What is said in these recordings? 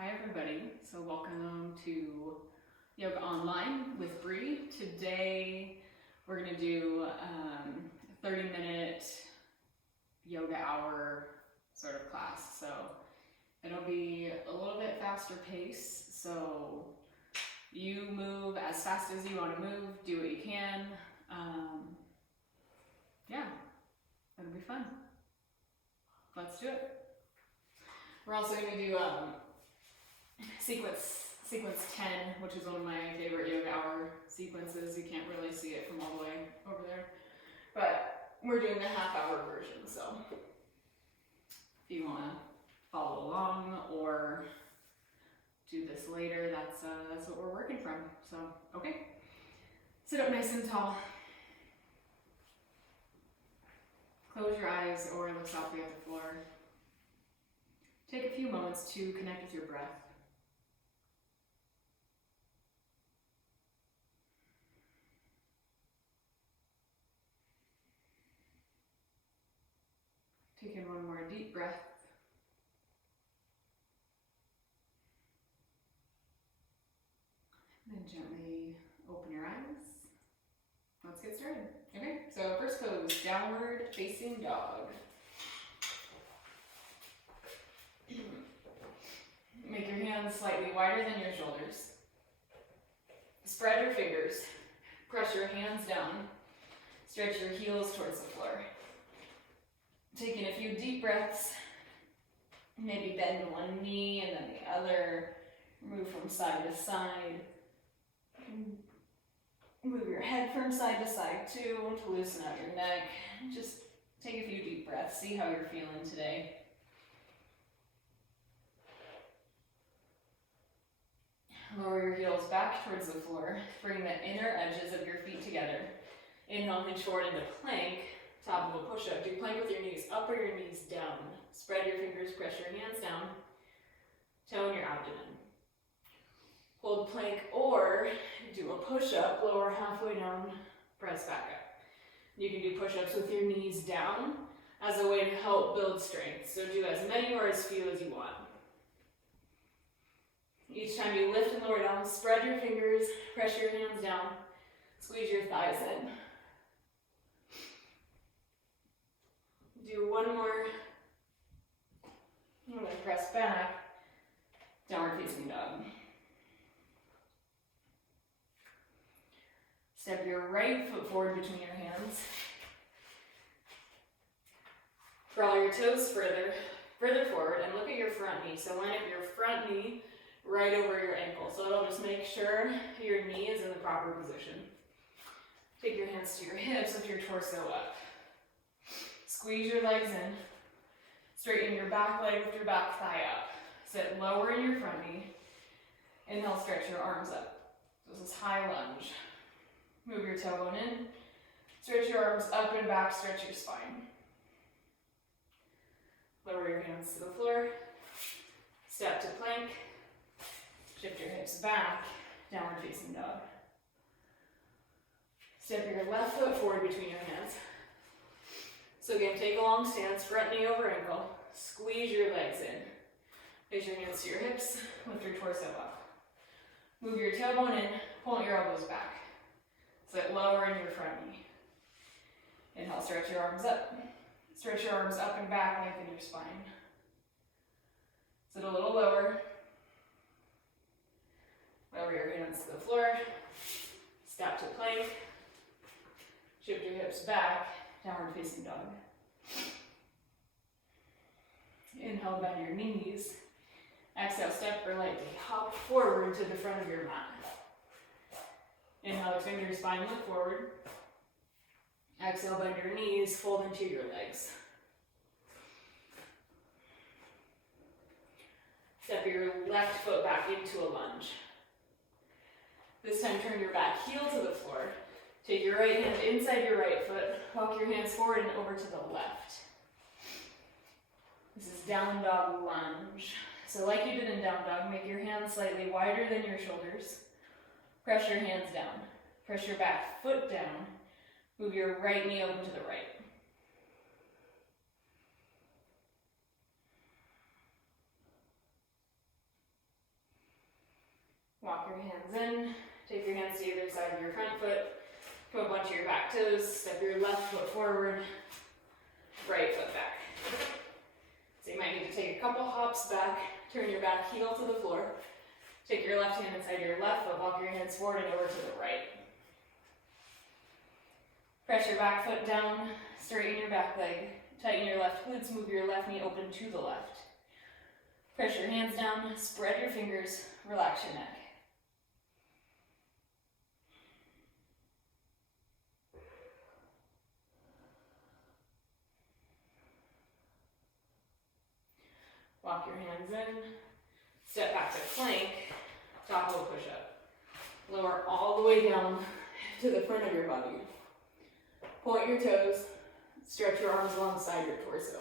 Hi everybody, so welcome to Yoga Online with Bree. Today we're going to do a 30-minute yoga hour sort of class. So it'll be a little bit faster pace, so you move as fast as you want to move, do what you can. Yeah, it'll be fun. Let's do it. We're also going to do sequence 10, which is one of my favorite yoga hour sequences. You can't really see it from all the way over there, but we're doing the half-hour version. So if you want to follow along or do this later, that's what we're working from. So okay, sit up nice and tall. Close your eyes or look softly at the floor. Take a few moments to connect with your breath. Take in one more deep breath. And then gently open your eyes. Let's get started. Okay, so first pose, downward facing dog. Make your hands slightly wider than your shoulders. Spread your fingers. Press your hands down. Stretch your heels towards the floor. Taking a few deep breaths. Maybe bend one knee and then the other. Move from side to side. Move your head from side to side too to loosen out your neck. Just take a few deep breaths. See how you're feeling today. Lower your heels back towards the floor. Bring the inner edges of your feet together. Inhale, hinge forward into plank. Top of a push-up. Do plank with your knees up or your knees down. Spread your fingers, press your hands down. Tone your abdomen. Hold plank or do a push-up. Lower halfway down, press back up. You can do push-ups with your knees down as a way to help build strength. So do as many or as few as you want. Each time you lift and lower down, spread your fingers, press your hands down, squeeze your thighs in. Do one more. And then press back, downward facing dog. Step your right foot forward between your hands. Crawl your toes further forward and look at your front knee. So line up your front knee right over your ankle. So it'll just make sure your knee is in the proper position. Take your hands to your hips with your torso up. Squeeze your legs in. Straighten your back leg with your back thigh up. Sit lower in your front knee. Inhale, stretch your arms up. This is high lunge. Move your tailbone in. Stretch your arms up and back, stretch your spine. Lower your hands to the floor. Step to plank. Shift your hips back, downward facing dog. Step your left foot forward between your hands. So again, take a long stance, front knee over ankle. Squeeze your legs in. Place your hands to your hips, lift your torso up. Move your tailbone in, pull your elbows back. Sit lower in your front knee. Inhale, stretch your arms up. Stretch your arms up and back, lengthen your spine. Sit a little lower. Lower your hands to the floor. Step to plank. Shift your hips back, downward facing dog. Inhale, bend your knees. Exhale, step or lightly hop forward to the front of your mat. Inhale, extend your spine, look forward. Exhale, bend your knees, fold into your legs. Step your left foot back into a lunge. This time, turn your back heel to the floor. Take your right hand inside your right foot. Walk your hands forward and over to the left. This is down dog lunge. So like you did in down dog, make your hands slightly wider than your shoulders. Press your hands down. Press your back foot down. Move your right knee open to the right. Walk your hands in. Take your hands to either side of your front foot. Come up onto your back toes. Step your left foot forward. Right foot back. So you might need to take a couple hops back. Turn your back heel to the floor. Take your left hand inside your left foot. Walk your hands forward and over to the right. Press your back foot down. Straighten your back leg. Tighten your left glutes. Move your left knee open to the left. Press your hands down. Spread your fingers. Relax your neck. Walk your hands in. Step back to plank. Tahoe push-up. Lower all the way down to the front of your body. Point your toes. Stretch your arms alongside your torso.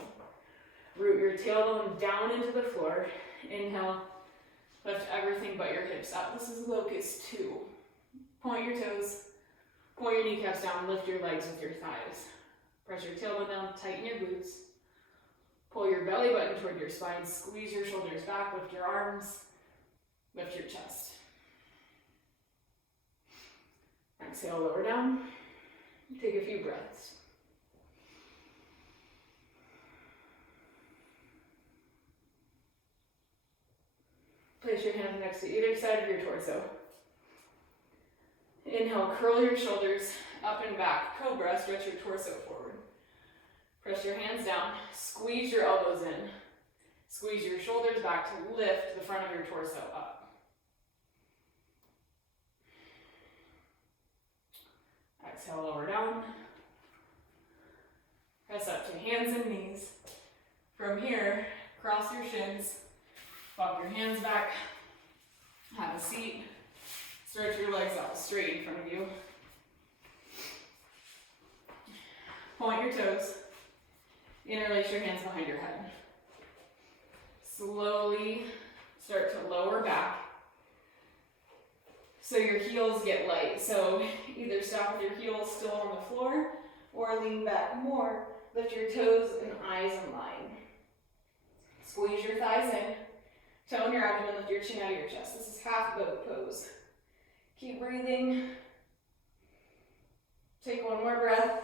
Root your tailbone down into the floor. Inhale. Lift everything but your hips up. This is locust 2. Point your toes. Point your kneecaps down. Lift your legs with your thighs. Press your tailbone down. Tighten your glutes. Pull your belly button toward your spine. Squeeze your shoulders back. Lift your arms. Lift your chest. Exhale, lower down. Take a few breaths. Place your hands next to either side of your torso. Inhale, curl your shoulders up and back. Cobra, stretch your torso forward. Press your hands down. Squeeze your elbows in. Squeeze your shoulders back to lift the front of your torso up. Exhale, lower down. Press up to hands and knees. From here, cross your shins. Walk your hands back. Have a seat. Stretch your legs out straight in front of you. Point your toes. Interlace your hands behind your head. Slowly start to lower back so your heels get light. So either stop with your heels still on the floor or lean back more. Lift your toes and eyes in line. Squeeze your thighs in. Tone your abdomen, lift your chin out of your chest. This is half boat pose. Keep breathing. Take one more breath.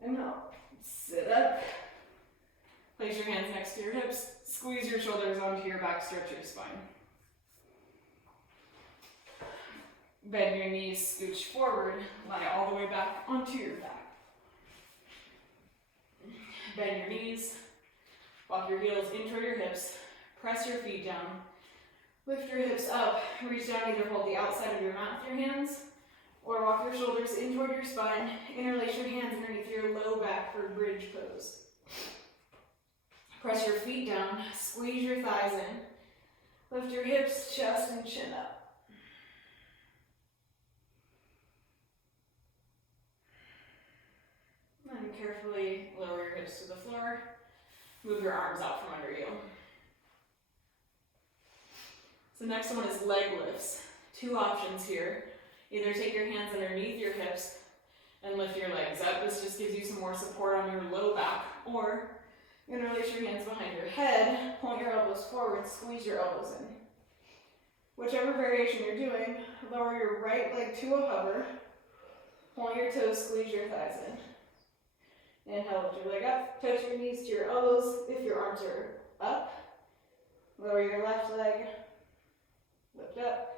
And out. Sit up. Place your hands next to your hips. Squeeze your shoulders onto your back. Stretch your spine. Bend your knees, scooch forward. Lie all the way back onto your back. Bend your knees. Walk your heels in toward your hips. Press your feet down. Lift your hips up. Reach down, either hold the outside of your mat with your hands, or walk your shoulders in toward your spine. Interlace your hands underneath your low back for bridge pose. Press your feet down. Squeeze your thighs in. Lift your hips, chest, and chin up. And carefully lower your hips to the floor. Move your arms out from under you. So next one is leg lifts. 2 options here. Either take your hands underneath your hips and lift your legs up. This just gives you some more support on your low back. Or interlace your hands behind your head, point your elbows forward, squeeze your elbows in. Whichever variation you're doing, lower your right leg to a hover, point your toes, squeeze your thighs in. Inhale, lift your leg up, touch your knees to your elbows if your arms are up. Lower your left leg, lift up,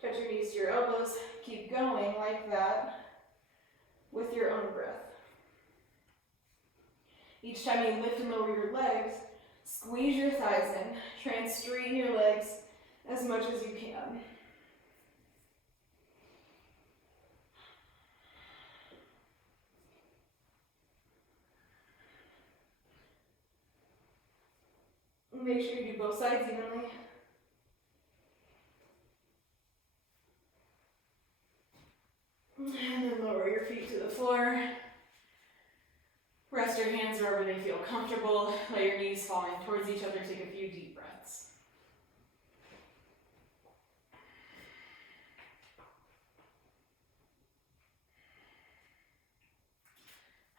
touch your knees to your elbows. Keep going like that with your own breath. Each time you lift and lower your legs, squeeze your thighs in. Try and straighten your legs as much as you can. Make sure you do both sides evenly. And then lower your feet to the floor. Rest your hands wherever they feel comfortable. Let your knees fall in towards each other. Take a few deep breaths.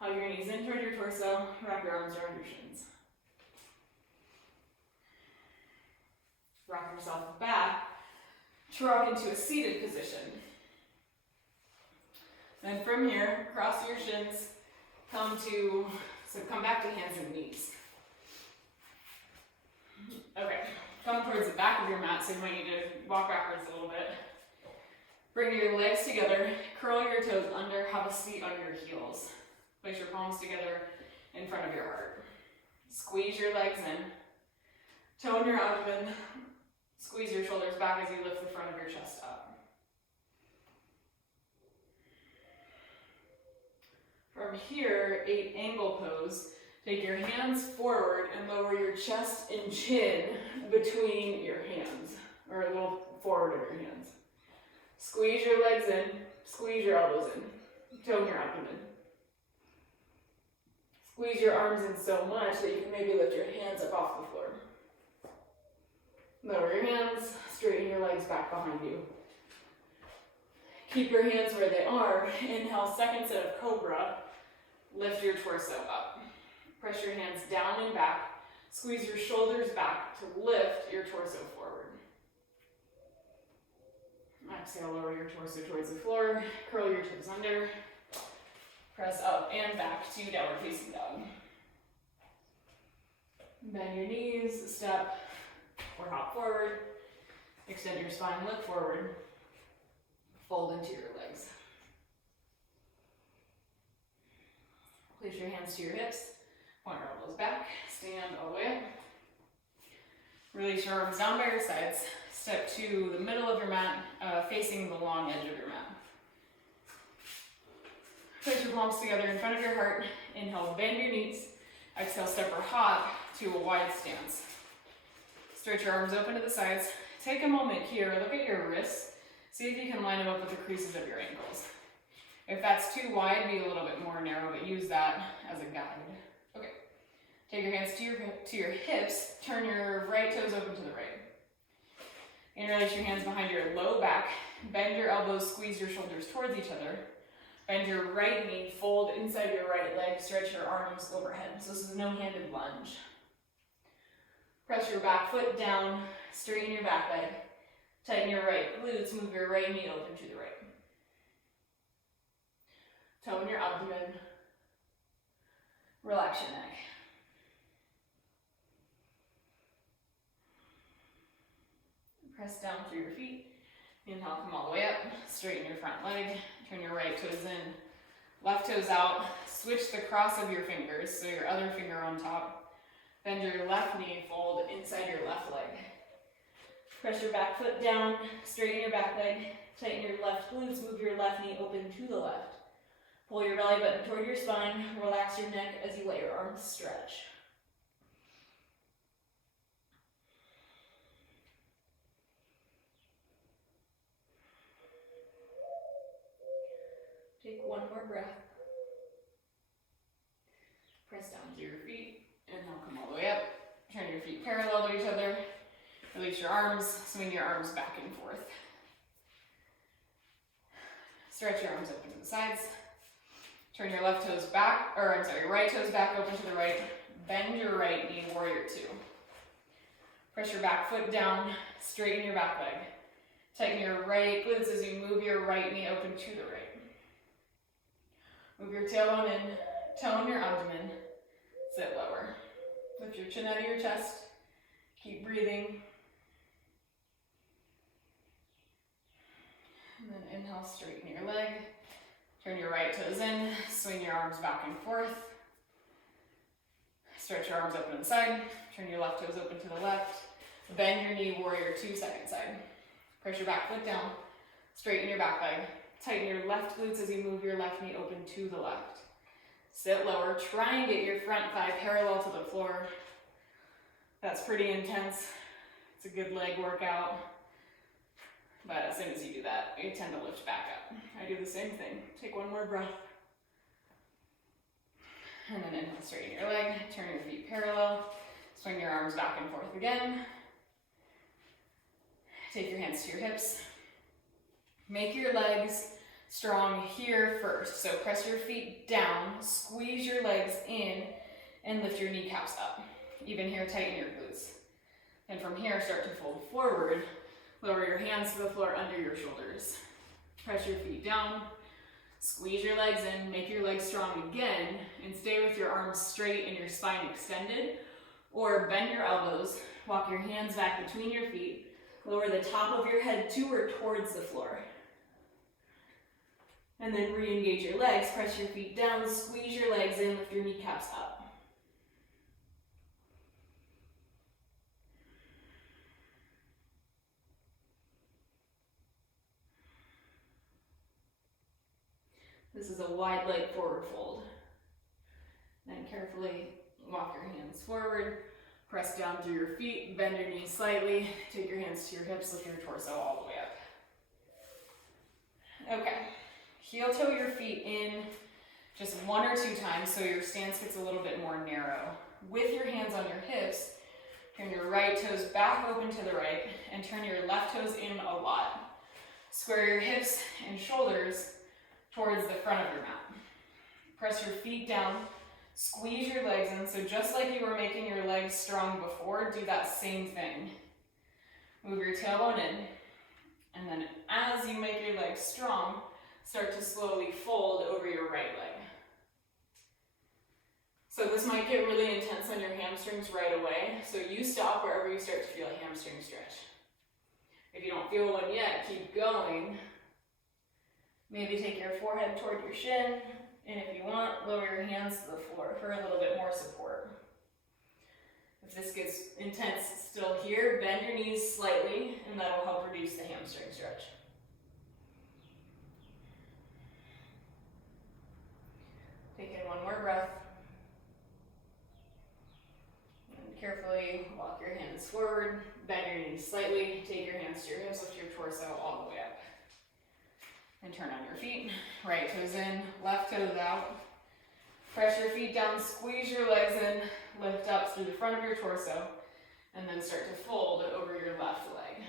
Hug your knees in toward your torso. Wrap your arms around your shins. Rock yourself back to rock into a seated position. Then from here, cross your shins, come back to hands and knees. Okay, come towards the back of your mat, so you might need to walk backwards a little bit. Bring your legs together, curl your toes under, have a seat on your heels. Place your palms together in front of your heart. Squeeze your legs in. Tone your abdomen. Squeeze your shoulders back as you lift the front of your chest up. From here, 8 angle pose. Take your hands forward and lower your chest and chin between your hands, or a little forward of your hands. Squeeze your legs in, squeeze your elbows in, tone your abdomen. Squeeze your arms in so much that you can maybe lift your hands up off the floor. Lower your hands, straighten your legs back behind you. Keep your hands where they are. Inhale, second set of cobra. Lift your torso up. Press your hands down and back. Squeeze your shoulders back to lift your torso forward. Exhale, lower your torso towards the floor. Curl your toes under. Press up and back to downward facing dog. Bend your knees, step or hop forward. Extend your spine, look forward. Fold into your legs. Place your hands to your hips. Point your elbows back. Stand all the way up. Release your arms down by your sides. Step to the middle of your mat, facing the long edge of your mat. Place your palms together in front of your heart. Inhale, bend your knees. Exhale, step or hop to a wide stance. Stretch your arms open to the sides. Take a moment here, look at your wrists. See if you can line them up with the creases of your ankles. If that's too wide, be a little bit more narrow, but use that as a guide. Okay. Take your hands to your hips. Turn your right toes open to the right. Interlace your hands behind your low back. Bend your elbows, squeeze your shoulders towards each other. Bend your right knee, fold inside your right leg, stretch your arms overhead. So this is a no-handed lunge. Press your back foot down, straighten your back leg. Tighten your right glutes, move your right knee open to the right. Tone your abdomen. Relax your neck. Press down through your feet. Inhale, come all the way up. Straighten your front leg. Turn your right toes in. Left toes out. Switch the cross of your fingers, so your other finger on top. Bend your left knee, fold inside your left leg. Press your back foot down. Straighten your back leg. Tighten your left glutes. Move your left knee open to the left. Pull your belly button toward your spine. Relax your neck as you let your arms stretch. Take one more breath. Press down through your feet. Inhale, come all the way up. Turn your feet parallel to each other. Release your arms. Swing your arms back and forth. Stretch your arms open to the sides. Turn your right toes back open to the right. Bend your right knee, warrior two. Press your back foot down. Straighten your back leg. Tighten your right glutes as you move your right knee open to the right. Move your tailbone in, tone your abdomen, sit lower. Lift your chin out of your chest, keep breathing. And then inhale, straighten your leg. Turn your right toes in, swing your arms back and forth. Stretch your arms open to the side, turn your left toes open to the left. Bend your knee, warrior two, second side. Press your back foot down, straighten your back leg. Tighten your left glutes as you move your left knee open to the left. Sit lower, try and get your front thigh parallel to the floor. That's pretty intense. It's a good leg workout. But as soon as you do that, you tend to lift back up. I do the same thing. Take one more breath. And then inhale, straighten your leg, turn your feet parallel, swing your arms back and forth again. Take your hands to your hips. Make your legs strong here first. So press your feet down, squeeze your legs in, and lift your kneecaps up. Even here, tighten your glutes. And from here, start to fold forward. Lower your hands to the floor under your shoulders. Press your feet down. Squeeze your legs in, make your legs strong again, and stay with your arms straight and your spine extended, or bend your elbows, walk your hands back between your feet, lower the top of your head to or towards the floor. And then re-engage your legs, press your feet down, squeeze your legs in, lift your kneecaps up. This is a wide leg forward fold. Then carefully walk your hands forward, press down through your feet, bend your knees slightly, take your hands to your hips, lift your torso all the way up. Okay, heel toe your feet in just 1 or 2 times so your stance gets a little bit more narrow. With your hands on your hips, turn your right toes back open to the right and turn your left toes in a lot. Square your hips and shoulders towards the front of your mat. Press your feet down, squeeze your legs in, so just like you were making your legs strong before, do that same thing. Move your tailbone in, and then as you make your legs strong, start to slowly fold over your right leg. So this might get really intense on your hamstrings right away, so you stop wherever you start to feel a hamstring stretch. If you don't feel one yet, keep going. Maybe take your forehead toward your shin, and if you want, lower your hands to the floor for a little bit more support. If this gets intense still here, bend your knees slightly, and that'll help reduce the hamstring stretch. Take in one more breath. And carefully walk your hands forward, bend your knees slightly, take your hands to your hips, lift your torso all the way up. And turn on your feet, right toes in, left toes out. Press your feet down, squeeze your legs in, lift up through the front of your torso, and then start to fold over your left leg.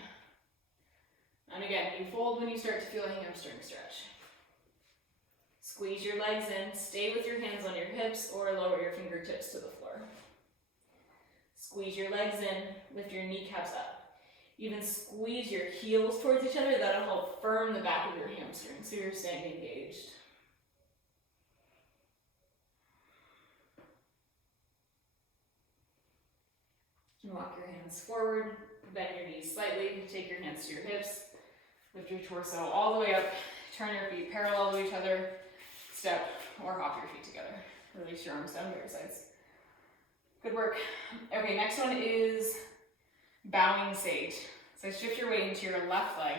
And again, you fold when you start to feel a hamstring stretch. Squeeze your legs in, stay with your hands on your hips or lower your fingertips to the floor. Squeeze your legs in, lift your kneecaps up. Even squeeze your heels towards each other, that'll help firm the back of your hamstrings so you're staying engaged. And walk your hands forward, bend your knees slightly, take your hands to your hips, lift your torso all the way up, turn your feet parallel to each other, step or hop your feet together. Release your arms down to your sides. Good work. Okay, next one is bowing sage. So shift your weight into your left leg,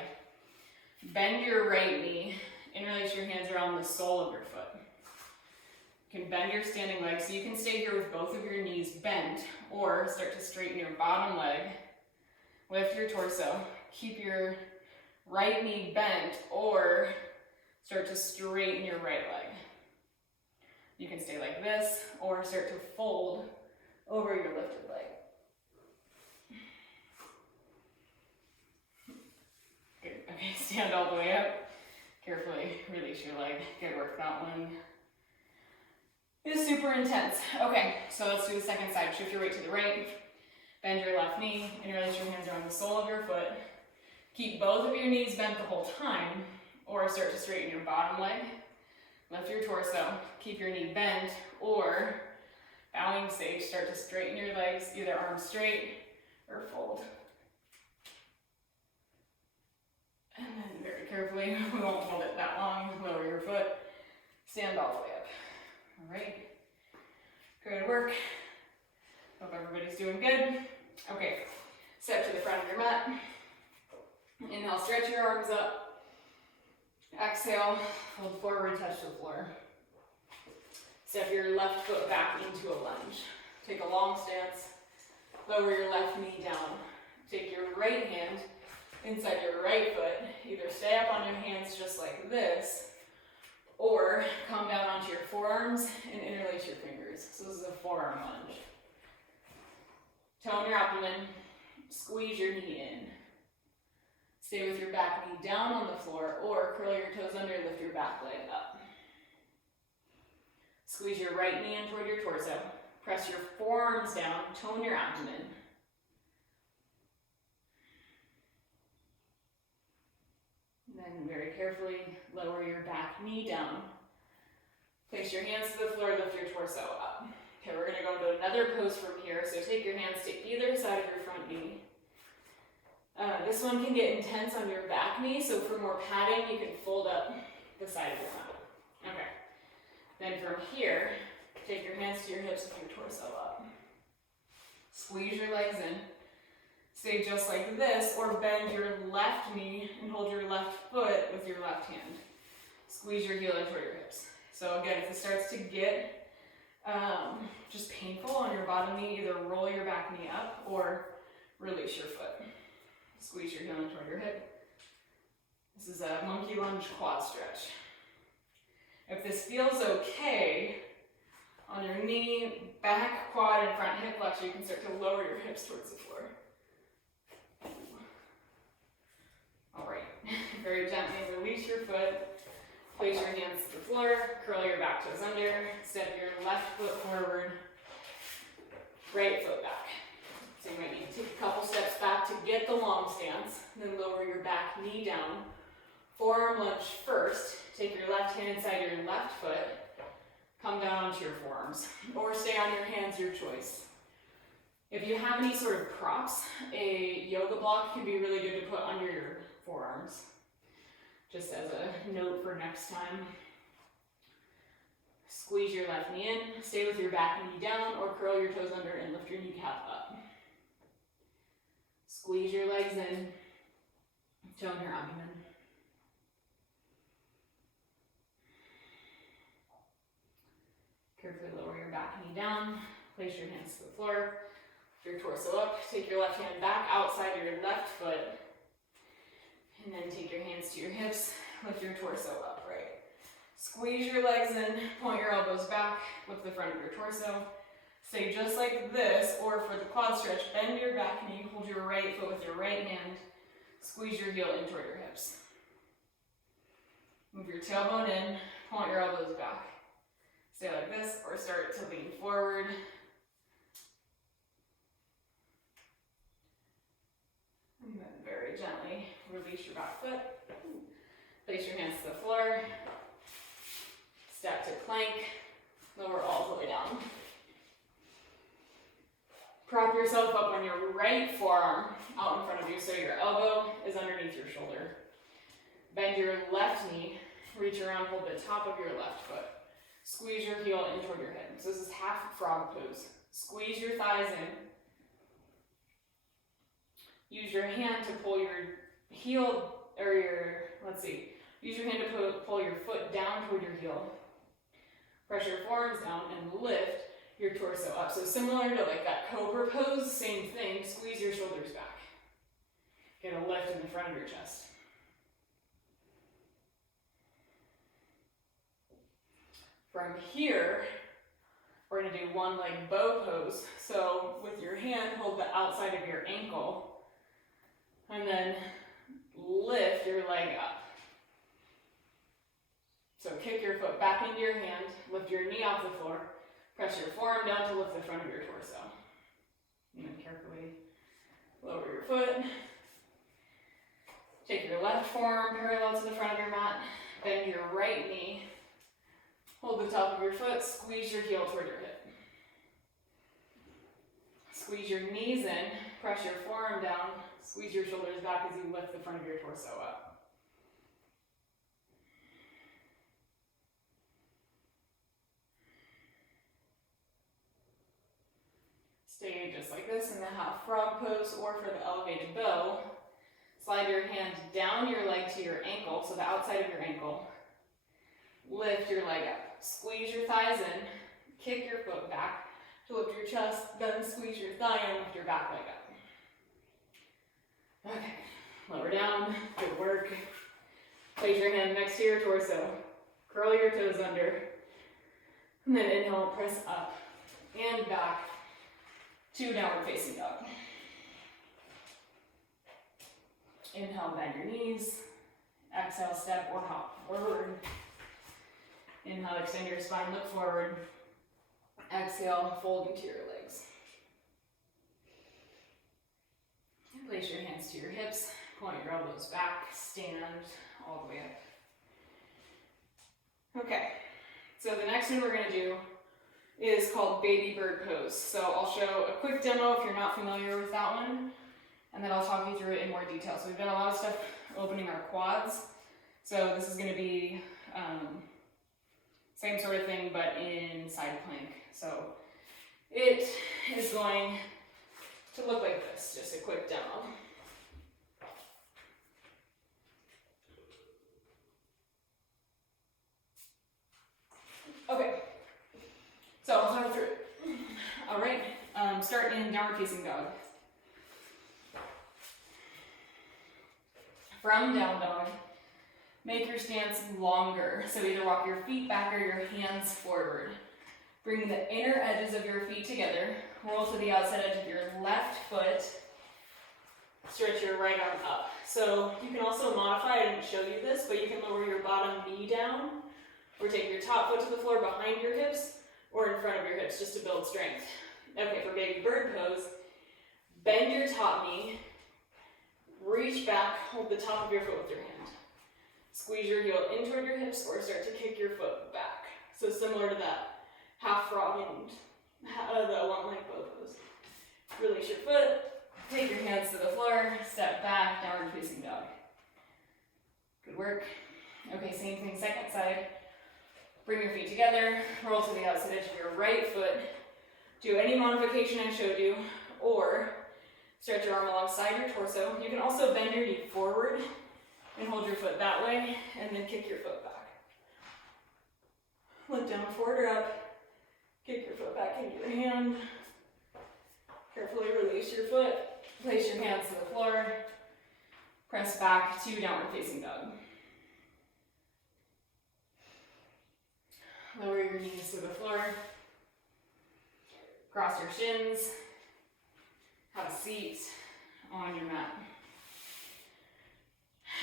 bend your right knee, interlace your hands around the sole of your foot. You can bend your standing leg, so you can stay here with both of your knees bent, or start to straighten your bottom leg, lift your torso, keep your right knee bent, or start to straighten your right leg. You can stay like this, or start to fold over your lifted leg. Good. Okay, stand all the way up. Carefully release your leg. Good work. That one is super intense. Okay, so let's do the second side. Shift your weight to the right. Bend your left knee. Interlace your hands around the sole of your foot. Keep both of your knees bent the whole time, or start to straighten your bottom leg. Lift your torso. Keep your knee bent, or bowing sage, start to straighten your legs, either arms straight or fold. And then very carefully, we won't hold it that long, lower your foot, stand all the way up. All right, good work. Hope everybody's doing good. Okay, step to the front of your mat. Inhale, stretch your arms up. Exhale, fold forward, touch the floor. Step your left foot back into a lunge. Take a long stance, lower your left knee down. Take your right hand inside your right foot. Either stay up on your hands just like this, or come down onto your forearms and interlace your fingers. So this is a forearm lunge. Tone your abdomen, squeeze your knee in. Stay with your back knee down on the floor, or curl your toes under, lift your back leg up. Squeeze your right knee in toward your torso. Press your forearms down, tone your abdomen. carefully lower your back knee down. Place your hands to the floor, lift your torso up. Okay, we're gonna go into another pose from here. So take your hands to either side of your front knee. This one can get intense on your back knee, so for more padding, you can fold up the side of your mat. Okay. Then from here, take your hands to your hips with your torso up. Squeeze your legs in. Stay just like this, or bend your left knee and hold your left foot with your left hand. Squeeze your heel in toward your hips. So again, if it starts to get just painful on your bottom knee, either roll your back knee up or release your foot. Squeeze your heel in toward your hip. This is a monkey lunge quad stretch. If this feels okay, on your knee, back, quad, and front hip flexor, you can start to lower your hips towards the floor. All right, very gently release your foot. Place your hands to the floor, curl your back toes under, step your left foot forward, right foot back. So you might need to take a couple steps back to get the long stance, then lower your back knee down. Forearm lunge first. Take your left hand inside your left foot, come down onto your forearms, or stay on your hands, your choice. If you have any sort of props, a yoga block can be really good to put under your forearms, just as a note for next time. Squeeze your left knee in, stay with your back knee down, or curl your toes under and lift your kneecap up. Squeeze your legs in, tone your abdomen. Carefully lower your back knee down, place your hands to the floor, lift your torso up, take your left hand back outside your left foot, and then take your hands to your hips, lift your torso up, right? Squeeze your legs in, point your elbows back, lift the front of your torso. Stay just like this, or for the quad stretch, bend your back knee, hold your right foot with your right hand, squeeze your heel in toward your hips. Move your tailbone in, point your elbows back. Stay like this, or start to lean forward. And then very gently release your back foot. Place your hands to the floor. Step to plank. Lower all the way down. Prop yourself up on your right forearm out in front of you so your elbow is underneath your shoulder. Bend your left knee. Reach around, hold the top of your left foot. Squeeze your heel in toward your hip. So this is half frog pose. Squeeze your thighs in. Use your hand to pull your heel, or use your hand to pull your foot down toward your heel. Press your forearms down and lift your torso up. So similar to like that cobra pose, same thing, squeeze your shoulders back. Get a lift in the front of your chest. From here, we're gonna do one leg bow pose. So with your hand, hold the outside of your ankle, and then lift your leg up. So kick your foot back into your hand, lift your knee off the floor, press your forearm down to lift the front of your torso. And then carefully lower your foot. Take your left forearm parallel to the front of your mat, bend your right knee, hold the top of your foot, squeeze your heel toward your hip. Squeeze your knees in, press your forearm down, squeeze your shoulders back as you lift the front of your torso up. Stay just like this in the half frog pose, or for the elevated bow, slide your hand down your leg to your ankle, so the outside of your ankle. Lift your leg up. Squeeze your thighs in, kick your foot back to lift your chest, then squeeze your thigh and lift your back leg up. Okay, lower down, good work. Place your hand next to your torso, curl your toes under, and then inhale, press up and back to downward facing dog. Inhale, bend your knees. Exhale, step or hop forward. Inhale, extend your spine, look forward. Exhale, fold into your legs. Place your hands to your hips, point your elbows back, stand all the way up. Okay, so the next one we're going to do is called baby bird pose. So I'll show a quick demo if you're not familiar with that one, and then I'll talk you through it in more detail. So we've done a lot of stuff opening our quads. So this is going to be same sort of thing, but in side plank. So it is going to look like this, just a quick demo. Okay, so I'll talk through it. All right, start in downward facing dog. From down dog, make your stance longer. So either walk your feet back or your hands forward. Bring the inner edges of your feet together. Roll to the outside edge of your left foot. Stretch your right arm up. So you can also modify, I didn't show you this, but you can lower your bottom knee down, or take your top foot to the floor behind your hips, or in front of your hips, just to build strength. Okay, for baby bird pose, bend your top knee, reach back, hold the top of your foot with your hand. Squeeze your heel in toward your hips, or start to kick your foot back. So similar to that half frog and the one leg bow pose. Release your foot, take your hands to the floor, step back, downward facing dog. Good work. Okay, same thing, second side. Bring your feet together, roll to the outside edge of your right foot. Do any modification I showed you, or stretch your arm alongside your torso. You can also bend your knee forward and hold your foot that way, and then kick your foot back. Look down, forward or up, kick your foot back into your hand. Carefully release your foot, place your hands to the floor, press back to downward facing dog. Lower your knees to the floor, cross your shins, have a seat on your mat.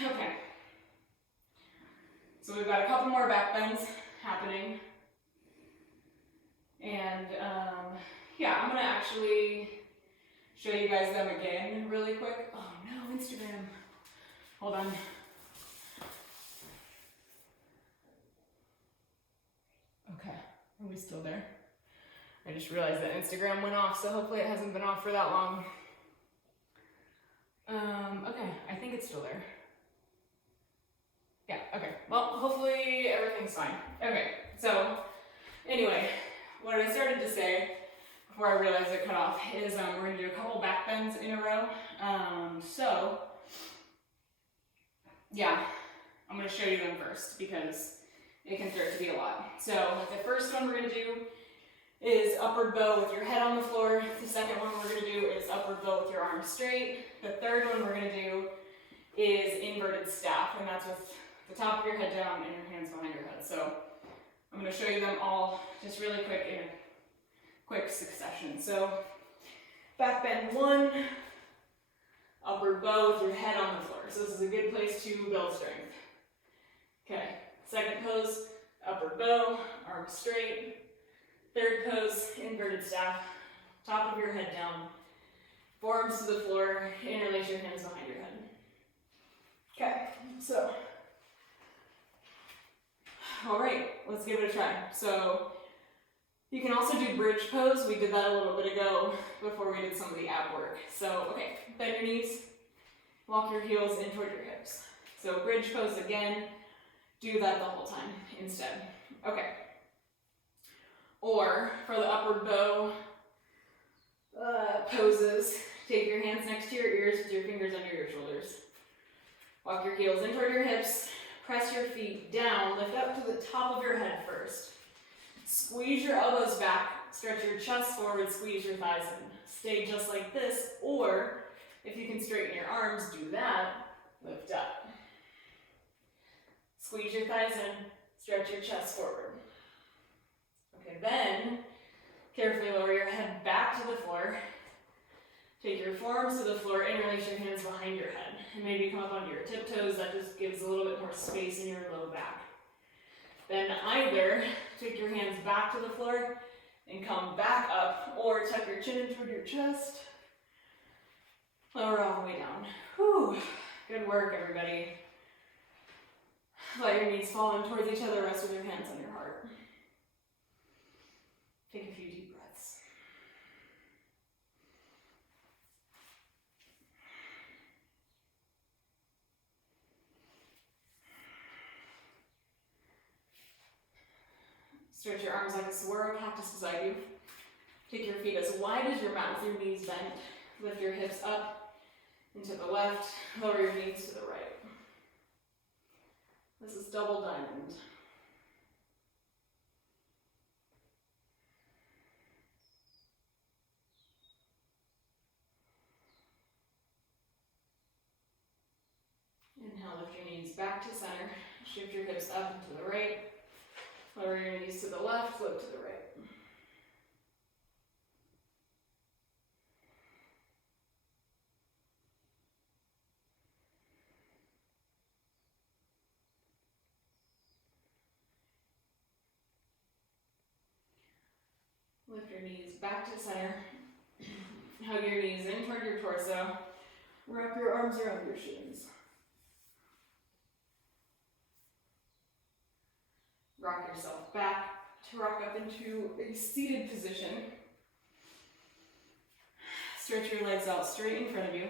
Okay, so we've got a couple more back bends happening, and yeah, I'm gonna actually show you guys them again really quick. Oh no, Instagram, hold on. Okay, are we still there? I just realized that Instagram went off, so hopefully it hasn't been off for that long. Okay, I think it's still there. Yeah, okay, well, hopefully everything's fine. Okay, so anyway, what I started to say before I realized it cut off is we're gonna do a couple back bends in a row. So yeah, I'm gonna show you them first because it can start to be a lot. So the first one we're gonna do is upward bow with your head on the floor. The second one we're gonna do is upward bow with your arms straight. The third one we're gonna do is inverted staff, and that's with the top of your head down and your hands behind your head. So I'm gonna show you them all just really quick in a quick succession. So back bend 1, upward bow with your head on the floor. So this is a good place to build strength. Okay, second pose, upward bow, arms straight. Third pose, inverted staff, top of your head down, forearms to the floor, interlace your hands behind your head. Okay, so, all right, let's give it a try. So, you can also do bridge pose. We did that a little bit ago before we did some of the ab work. So, okay, bend your knees, walk your heels in toward your hips. So, bridge pose again, do that the whole time instead. Okay. Or for the upward bow poses, take your hands next to your ears with your fingers under your shoulders. Walk your heels in toward your hips, press your feet down, lift up to the top of your head first. Squeeze your elbows back, stretch your chest forward, squeeze your thighs in. Stay just like this, or if you can straighten your arms, do that, lift up. Squeeze your thighs in, stretch your chest forward. Okay, then carefully lower your head back to the floor. Take your forearms to the floor, interlace your hands behind your head. And maybe come up onto your tiptoes, that just gives a little bit more space in your low back. Then either take your hands back to the floor and come back up, or tuck your chin in toward your chest. Lower all the way down. Whew, good work everybody. Let your knees fall in towards each other, rest with your hands on your heart. Take a few deep breaths. Stretch your arms like a saguaro cactus beside you. Take your feet as wide as your mat with your knees bent. Lift your hips up and to the left. Lower your knees to the right. This is double diamond. Inhale, lift your knees back to center. Shift your hips up and to the right. Lower your knees to the left, flip to the right. Lift your knees back to center. Hug your knees in toward your torso. Wrap your arms around your shins. Rock yourself back to rock up into a seated position. Stretch your legs out straight in front of you.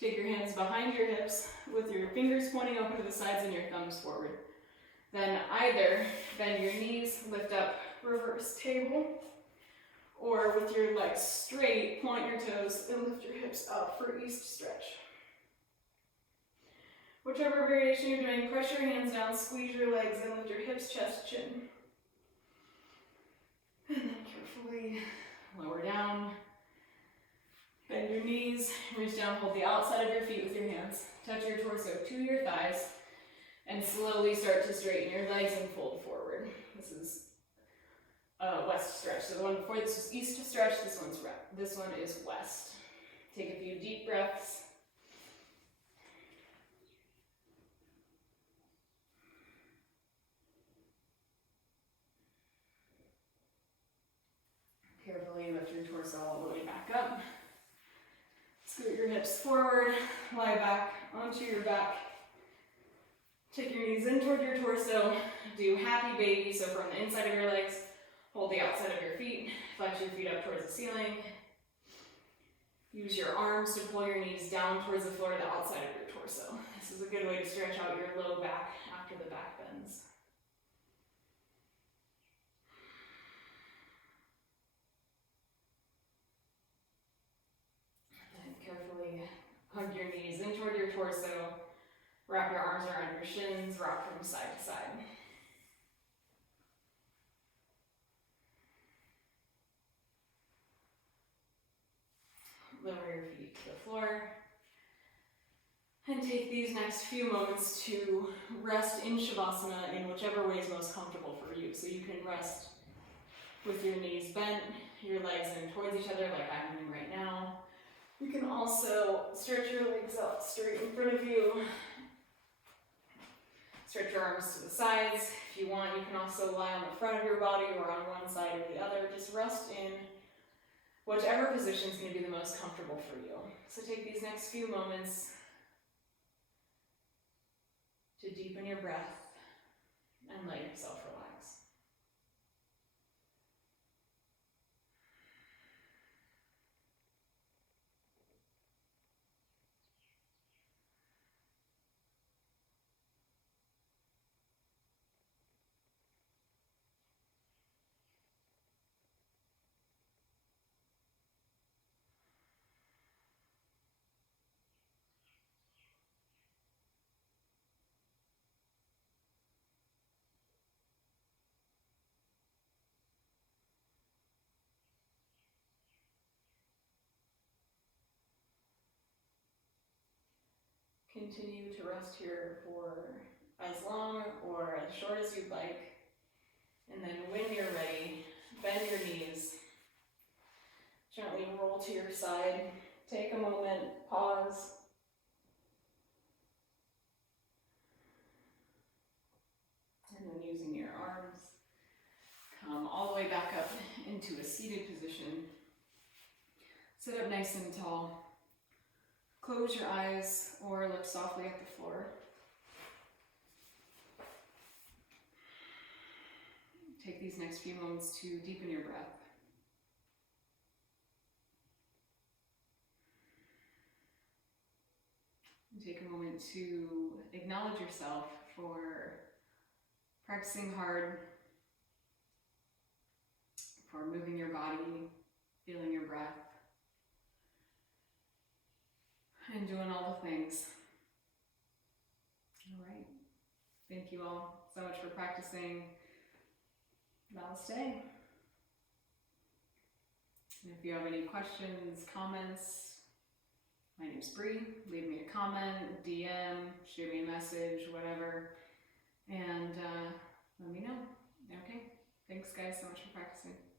Take your hands behind your hips with your fingers pointing open to the sides and your thumbs forward. Then either bend your knees, lift up, reverse table, or with your legs straight, point your toes and lift your hips up for east stretch. Whichever variation you're doing, press your hands down, squeeze your legs, and lift your hips, chest, chin. And then carefully lower down. Bend your knees, reach down, hold the outside of your feet with your hands. Touch your torso to your thighs, and slowly start to straighten your legs and fold forward. This is west stretch. So the one before this was east stretch, this one is west. Take a few deep breaths. Carefully lift your torso all the way back up. Scoot your hips forward, lie back onto your back. Take your knees in toward your torso. Do happy baby, so from the inside of your legs, hold the outside of your feet. Flex your feet up towards the ceiling. Use your arms to pull your knees down towards the floor, the outside of your torso. This is a good way to stretch out your low back after the back bends. Carefully hug your knees in toward your torso. Wrap your arms around your shins. Rock from side to side. Lower your feet to the floor. And take these next few moments to rest in Shavasana in whichever way is most comfortable for you. So you can rest with your knees bent, your legs in towards each other like I'm doing right now. You can also stretch your legs out straight in front of you. Stretch your arms to the sides. If you want, you can also lie on the front of your body or on one side or the other. Just rest in whichever position is going to be the most comfortable for you. So take these next few moments to deepen your breath and let yourself relax. Continue to rest here for as long or as short as you'd like. And then when you're ready, bend your knees. Gently roll to your side. Take a moment, pause. And then using your arms, come all the way back up into a seated position. Sit up nice and tall. Close your eyes or look softly at the floor. take these next few moments to deepen your breath. And take a moment to acknowledge yourself for practicing hard, for moving your body, feeling your breath, and doing all the things. All right. Thank you all so much for practicing. Namaste. And if you have any questions, comments, my name's Bree. Leave me a comment, DM, shoot me a message, whatever, and let me know. Okay. Thanks guys so much for practicing.